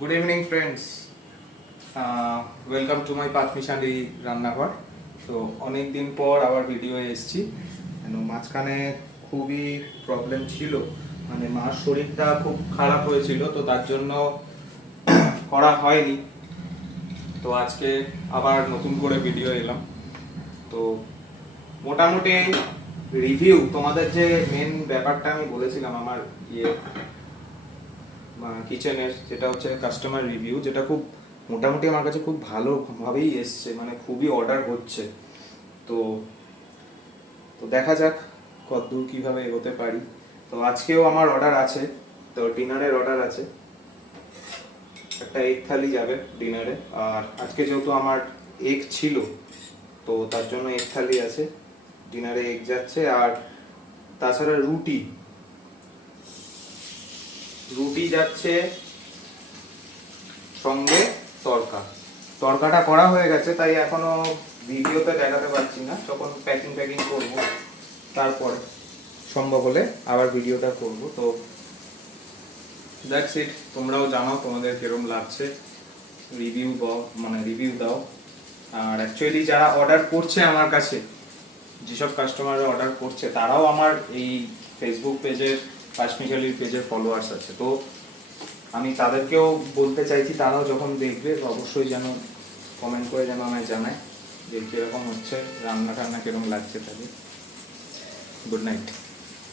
Good evening friends, welcome to my পাঁচমিশালি রান্নাঘর। তো অনেক দিন পর আবার ভিডিও এসেছি। মাঝখানে খুবই প্রবলেম ছিল, মানে মার শরীরটা খুব খারাপ হয়েছিল, তো তার জন্য করা হয়নি। তো আজকে আবার নতুন করে ভিডিও এলাম। তো মোটামুটি রিভিউ, তোমাদের যে মেন ব্যাপারটা আমি বলেছিলাম আমার কিচেনের, যেটা হচ্ছে কাস্টমার রিভিউ, যেটা খুব মোটামুটি আমার কাছে খুব ভালোভাবেই এসছে, মানে খুবই অর্ডার হচ্ছে। তো তো দেখা যাক কতদূর কিভাবে এগোতে পারি। তো আজকেও আমার অর্ডার আছে, তো ডিনারের অর্ডার আছে, একটা এগ থালি যাবে ডিনারে। আর আজকে যেহেতু আমার এগ ছিল, তো তার জন্য এগ থালি আছে, ডিনারে এগ যাচ্ছে। আর তাছাড়া রুটি রুটি যাচ্ছে, সঙ্গে তরকাটা করা হয়ে গেছে, তাই এখনো ভিডিওতে দেখাতে পারছি না। যখন প্যাকিং করব তারপর সম্ভব হলে আবার ভিডিওটা করব। তো দ্যাটস ইট। তোমরাও জানাও তোমাদের কিরকম লাগছে, রিভিউ দাও। আর অ্যাকচুয়ালি যারা অর্ডার করছে আমার কাছে, যেসব কাস্টমাররা অর্ডার করছে, তারাও আমার এই ফেসবুক পেজের, পাঁচমিশালির পেজের ফলোয়ার্স আছে। তো আমি তাদেরকেও বলতে চাইছি, তারাও যখন দেখবে অবশ্যই যেন কমেন্ট করে যেন আমায় জানায় যে কিরকম হচ্ছে রান্না কিরকম লাগছে তাদের। Good night.